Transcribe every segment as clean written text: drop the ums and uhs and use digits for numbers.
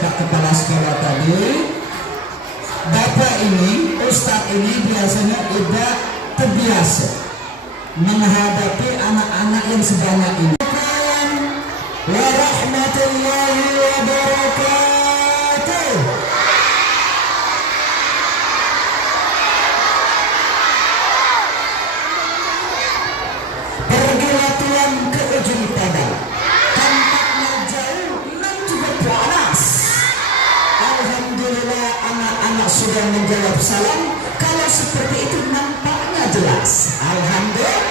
Pak Kepala Sekolah tadi, Bapak ini, Ustadz ini biasanya tidak terbiasa menghadapi anak-anak yang sebanyak ini. Warahmatullahi wabarakatuh. Pergilah tuan ke ujung padang, tampaknya jauh dan juga panas. Alhamdulillah anak-anak sudah menjawab salam. Kalau seperti itu nampaknya jelas. Alhamdulillah.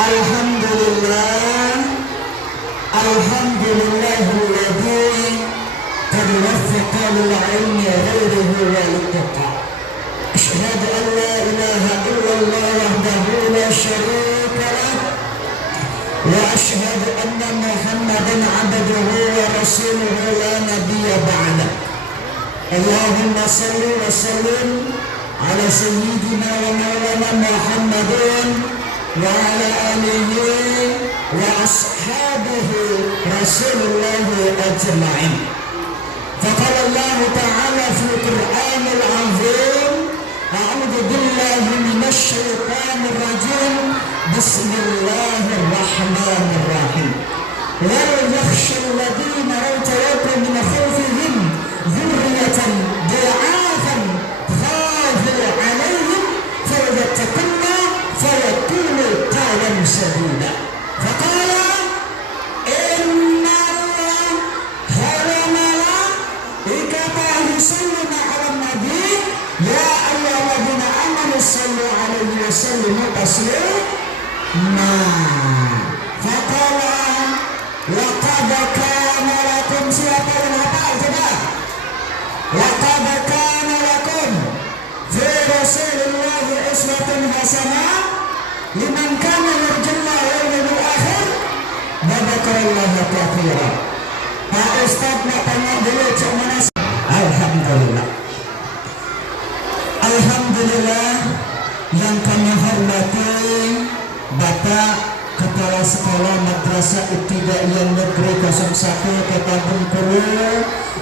Alhamdulillah. Alhamdulillahilladzi qad waffaqa lil ilmi ghayrihi wa littaqa. Asyhadu an la ilaha illallah wahdahu la syarika lah. وأشهد أن محمدا عبده ورسوله لا نبي بعده. اللهم صل وسلم على سيدنا ومولانا محمد وعلى آله وأصحابه رسول الله أجمعين. فقال الله تعالى في القرآن العظيم: أعوذ بالله من الشيطان الرجيم. بسم الله الرحمن الرحيم. وليخشى الذين لو laqad kana lakum, siapa yang hafal coba? Laqad kana lakum fi Rasulillahi uswatun hasanah liman kana yarjullaha wal yawmil akhir wa dzakarallaha katsira. Pak Ustaz nak tanya dulu cak mana? Alhamdulillah. Alhamdulillah yang kami hormati Bapak Kepala Sekolah Madrasah Ibtidaiyah Negeri 01 Kota Bengkulu,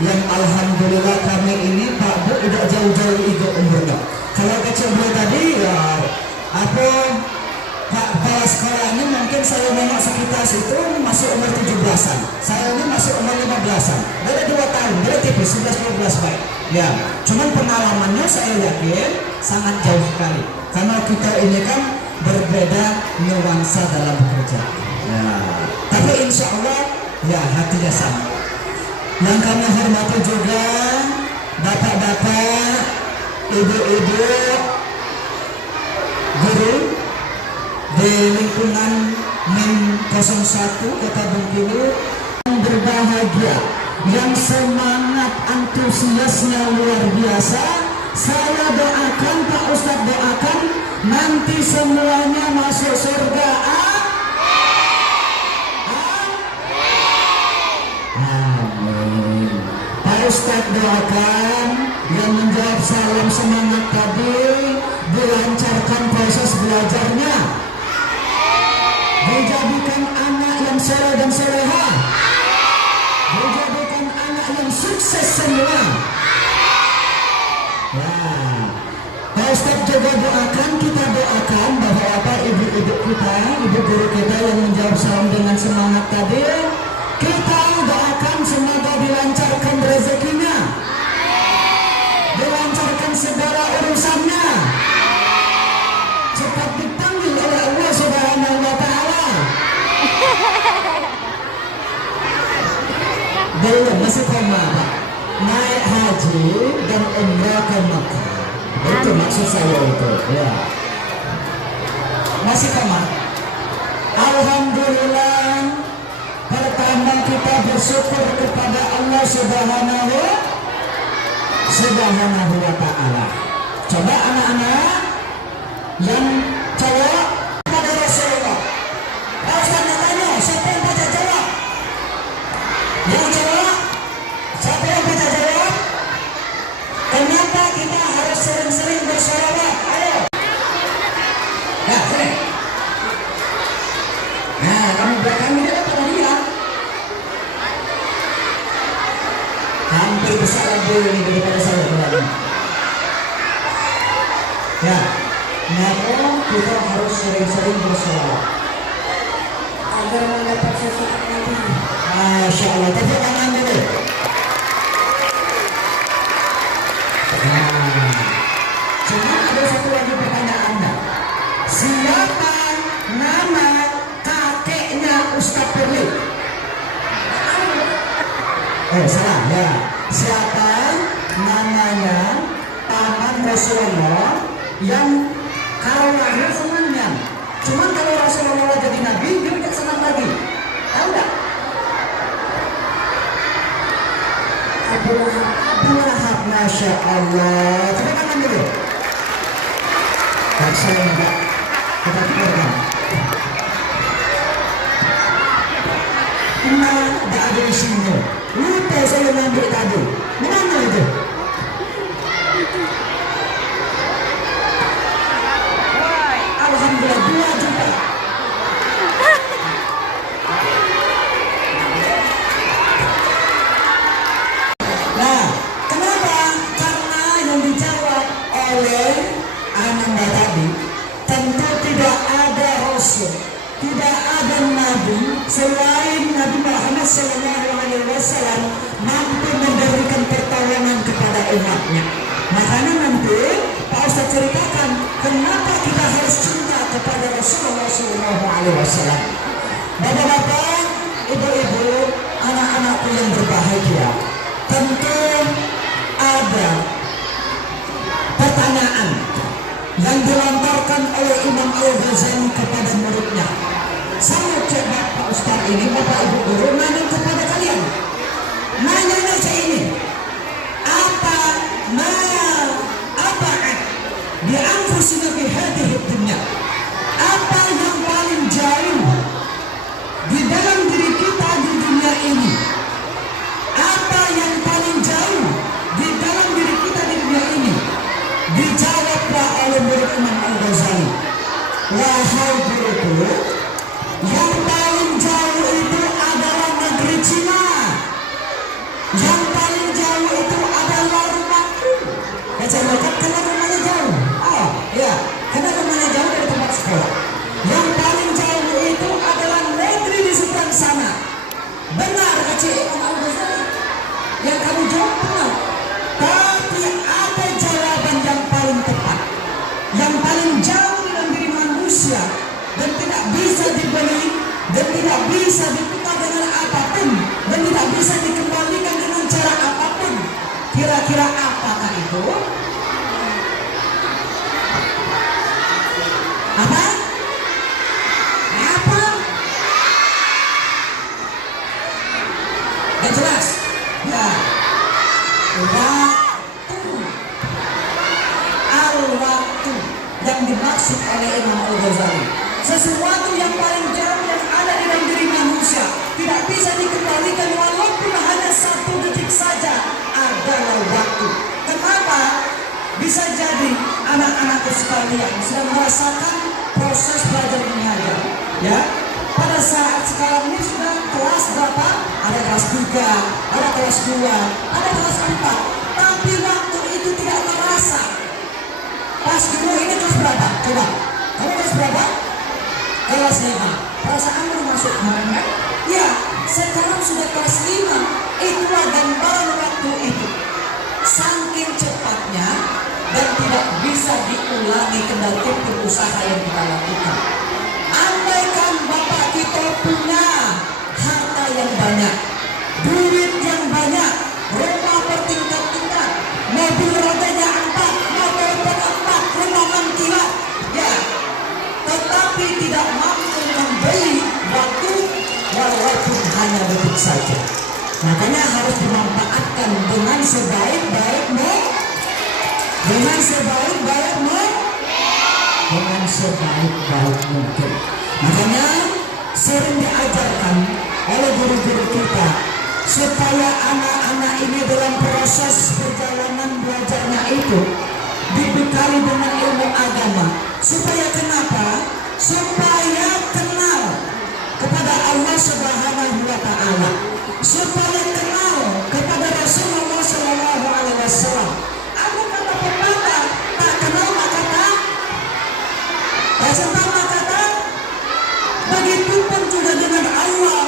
yang alhamdulillah kami ini Pak Bu tidak jauh-jauh itu umurnya. Kalau kecil tadi ya apa Pak Kepala Sekolah ini mungkin saya nengok sekitar situ masih umur 17-an, saya ini masih umur 15-an, beda 2 tahun, beda tipis 11-12 baik. Ya, cuman pengalamannya saya yakin sangat jauh sekali, karena kita ini kan berbeda nuansa dalam bekerja. Ya, tapi insya Allah ya hatinya sama. Yang kami hormati juga bapak-bapak, ibu-ibu, guru di lingkungan MIN 01 Kota Bengkulu yang berbahagia, yang semangat antusiasnya luar biasa. Saya doakan, Pak Ustadz doakan nanti semuanya masuk surga. Amin. Pak Ustadz doakan yang menjawab salam semangat tadi dilancarkan proses belajarnya, dijadikan anak yang soleh dan soleha, dijadikan anak yang sukses semua. Nah, Pak Ustadz juga doakan, kita doakan bahwa apa ibu-ibu kita, ibu guru kita yang menjawab salam dengan semangat tadi, kita doakan semoga dilancarkan rezekinya, dilancarkan segala urusannya, cepat dipanggil oleh Allah Subhanahu wa Ta'ala. Belum, masih koma Pak, naik haji dan umrah ke Makkah, itu maksud saya itu ya. Masih koma. Alhamdulillah, pertama kita bersyukur kepada Allah Subhanahu wa Ta'ala. Coba anak-anak yang cowok pada Rasulullah, Pak Ustaz tanya, siapa yang baca jawab? Yang cowok, siapa yang baca jawab? Kenapa kita harus sering-sering bersolawat? Ayo. Ya, sini. Nah, kamu belakang ini apa tadi ya? Hampir besar lagi ini daripada saya belakang. Ya, kenapa kita harus sering-sering bersolawat? Agar mendapat syafaat Nabi. Masya Allah, tepuk tangan dulu. Nah, cuma ada satu lagi pertanyaan Anda. Siapa nama kakeknya Ustaz Firly? Salah ya. Siapa namanya paman Rasulullah yang kalau lahir senangnya, cuman kalau Rasulullah jadi Nabi dia tidak senang lagi? Tahu nggak? Abu Lahab, Masya Allah. Coba tangan dulu. Tak saya enggak. Kita keluarkan. Nah, tak ada isinya. Lupa saya ngambil tadi. Mana itu? Alhamdulillah 2 juta. Nah, kenapa? Karena yang dijawab oleh Ananda tadi, tentu tidak ada Rasul, tidak ada Nabi selain Nabi Muhammad SAW mampu memberikan pertolongan kepada umatnya. Makanya nanti Pak Ustaz ceritakan kenapa kita harus cinta kepada Rasulullah SAW. Bapak-bapak, ibu-ibu, anak-anakku yang berbahagia, tentu ada pertanyaan yang dilontarkan oleh Imam Al-Ghazali kepada muridnya. Saya coba Pak Ustaz ini Bapak Ibu guru nanya kepada kalian, nanya aja ini, apa di anfusina fi hadhihi dunya, apa yang paling jauh di dalam diri kita di dunia ini, apa yang paling jauh di dalam diri kita di dunia ini? Dijawablah oleh murid Imam Al-Ghazali, wahai guruku, yang paling jauh itu adalah negeri Cina, yang paling jauh itu adalah rumahku. Saya melihat karena rumahnya jauh. Oh ya, karena rumahnya jauh dari tempat sekolah. Yang paling jauh itu adalah negeri di seberang sana. Benar kata Imam Al-Ghazali. Yang kamu jawab benar. Tapi ada jawaban yang paling tepat, yang paling jauh dalam diri manusia dan tidak bisa dibeli dan tidak bisa ditukar dengan apapun dan tidak bisa dikembalikan dengan cara apapun. Kira-kira apakah itu? Apa? Apa? Gak jelas? Ya. Al-waktu yang dimaksud oleh Imam Al-Ghazali, sesuatu yang paling jauh yang ada di dalam diri manusia tidak bisa dikembalikan walaupun hanya 1 detik saja adalah waktu. Kenapa? Bisa jadi anak-anakku sekalian sedang merasakan proses belajar mengajar, ya. Pada saat sekarang ini sudah kelas berapa? Ada kelas 3, ada kelas 2, ada kelas 4. Tapi waktu itu tidak terasa. Pas dulu ini kelas berapa? Coba, kamu kelas berapa? Kelas 5. Perasaanmu masuk kemarin kan? Ya, sekarang sudah kelas 5. Itulah gambaran waktu itu. Saking cepatnya dan tidak bisa diulangi kendati usaha yang kita lakukan. Andaikan Bapak kita punya harta yang banyak, duit yang banyak, rumah bertingkat-tingkat, mobil rodanya 4, motor ber-4, rumah mengkilat, ya, tetapi tidak mampu membeli waktu walaupun hanya detik saja. Makanya harus dimanfaatkan dengan sebaik-baiknya, dengan sebaik-baiknya, dengan sebaik-baik mungkin. Makanya sering diajarkan oleh guru-guru kita supaya anak-anak ini dalam proses perjalanan belajarnya itu dibekali dengan ilmu agama. Supaya kenapa? Supaya kenal kepada Allah Subhanahu wa Ta'ala, supaya kenal kepada Rasulullah Sallallahu Alaihi Wasallam. Aku kata pepatah, tak kenal maka tak, tak cinta maka tak. Begitupun juga dengan Allah,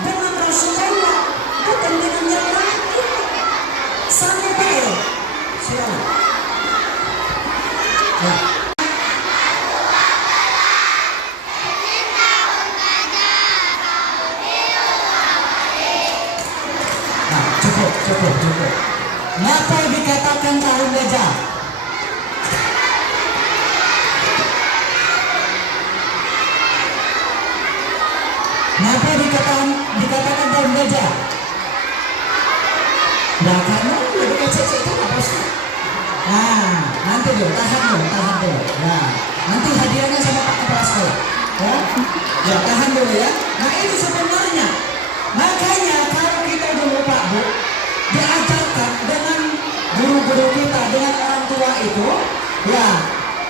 dengan Rasulullah, bukan dengan yang lain. Sama baik. Silakan. Ya. Nah, cukup. Maka dikatakan tahun gajah. Kenapa dikatakan tahun gajah? Nah, karena lebih kecil itu apa sih? Nah, nanti dulu, tahan dulu. Nah, nanti hadiahnya sama Pak Kepala Sekolah. Ya, tahan dulu ya. Nah, itu sebenarnya. Makanya kalau kita dulu Pak Bu diajarkan dengan guru-guru kita, dengan orang tua itu, ya,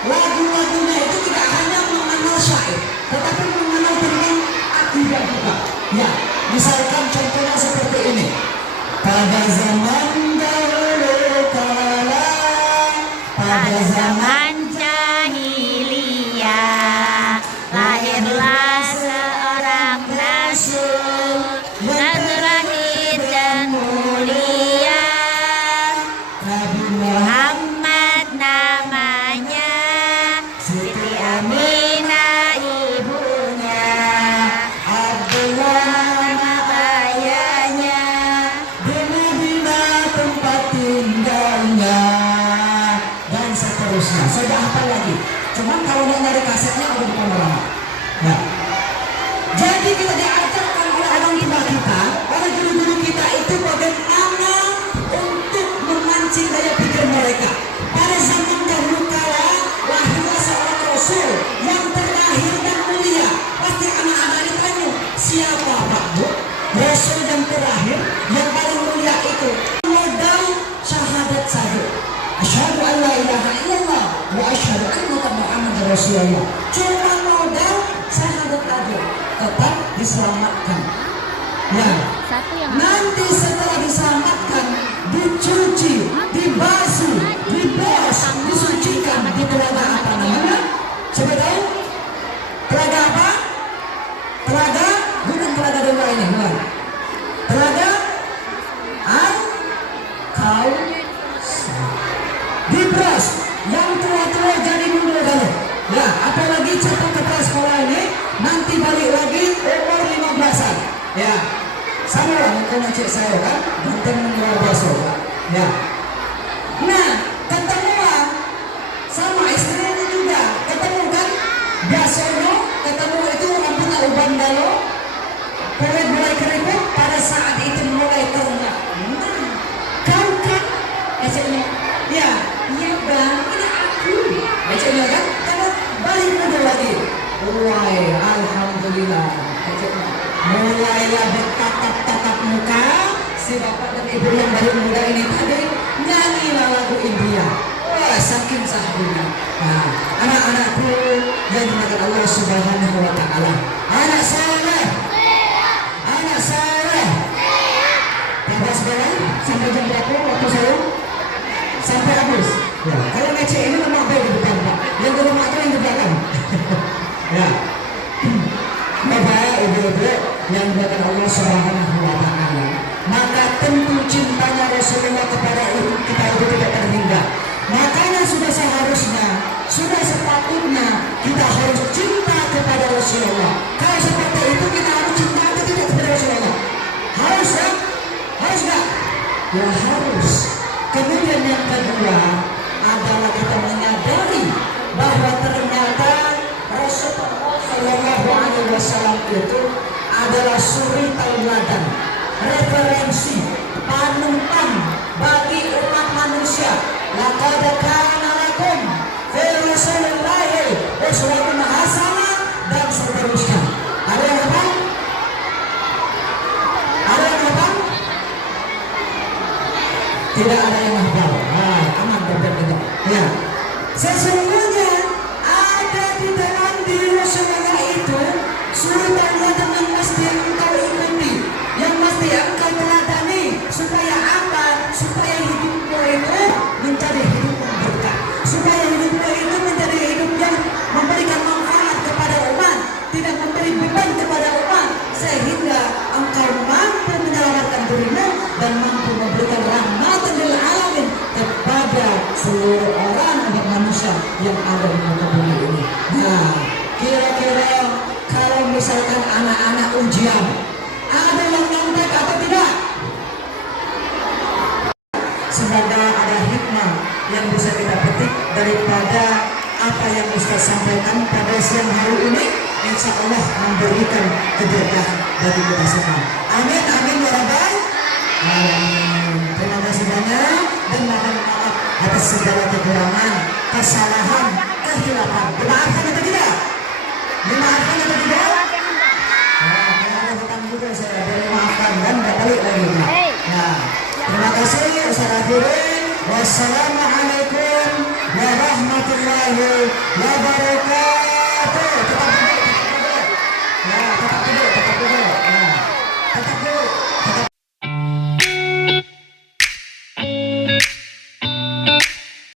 lagu-lagunya itu tidak hanya mengenal syair, tetapi mengenal tentang akidah juga. Ya, misalkan contohnya seperti ini. Pada zaman dahulu kala, pada zaman jahiliyah, lahirlah seorang rasul yang terakhir dan mulia, Nabi Muhammad namanya, Siti Aminah ibunya, Abdullah nama ayahnya, di Madinah tempat tinggalnya, dan seterusnya. Sudah apa lagi? Cuman kalau nggak nyari kasetnya udah bukan lama. Nah, jadi kita diajarkan engkau ngecek saya kan, ganteng menjual bakso. Ya. Nah, ketemuan sama istrinya juga, ketemu kan, baksonya, ketemu itu rambutnya uban dalo, kulit mulai keriput, pada saat itu mulai terengah. Nah, kau kan, eceknya, ya, iya bang, ini aku, eceknya kan, karena balik modal lagi. Wah, alhamdulillah, eceknya. Mulailah bertatap-tatap muka si bapak dan ibu yang baru muda ini tadi nyanyilah lagu India. Wah, saking sahdunya. Nah, anak-anakku yang dimakan Allah Subhanahu wa Ta'ala, anak saleh, anak saleh. Tabas bawah sampai jam berapa waktu saya? Sampai habis. Ya, kalau ngecek ini rumah baik di depan Pak, yang di rumah itu yang di belakang. Ya. Bapak, ibu-ibu yang dimuliakan Allah Subhanahu wa Ta'ala, maka tentu cintanya Rasulullah kepada kita itu tidak terhingga. Makanya sudah seharusnya, sudah sepatutnya kita harus cinta kepada Rasulullah. Kalau seperti itu kita harus cinta atau tidak kepada Rasulullah? Harus ya? Harus nggak? Ya harus. Kemudian yang kedua adalah kita menyadari bahwa ternyata Rasulullah Shallallahu Alaihi Wasallam itu adalah suri tauladan, referensi, panutan bagi umat manusia. Laqad kana lakum fi Rasulillahi uswatun hasanah dan seterusnya. Ada yang apa? Ada yang apa? Tidak ada yang hafal. Aman berbeda. Ya. Sesungguhnya ada di dalam diri Rasulullah itu suri tauladan yang mesti engkau ikuti, yang mesti engkau teladani, supaya apa? Supaya hidupmu itu menjadi hidup yang berkah, supaya hidupmu itu menjadi hidup yang memberikan manfaat kepada umat, tidak memberi beban kepada umat, sehingga engkau mampu menyelamatkan dirimu dan mampu memberikan rahmatan lil alamin kepada seluruh orang umat manusia yang ada di muka bumi ini. Nah, kira-kira kalau misalkan anak-anak ujian, ada yang nyontek atau tidak? Semoga ada hikmah yang bisa kita petik daripada apa yang Ustaz sampaikan pada siang hari ini. Insya Allah memberikan keberkahan bagi kita semua. Amin, amin ya Rabbal alamin. Terima kasih banyak dan mohon maaf atas segala kekurangan, kesalahan, kehilapan. Dimaafkan atau tidak? Dimaafkan atau tidak? Juga saya dimaafkan dan tidak balik lagi. Nah, terima kasih Ustaz Afirin. Wassalamualaikum warahmatullahi wabarakatuh.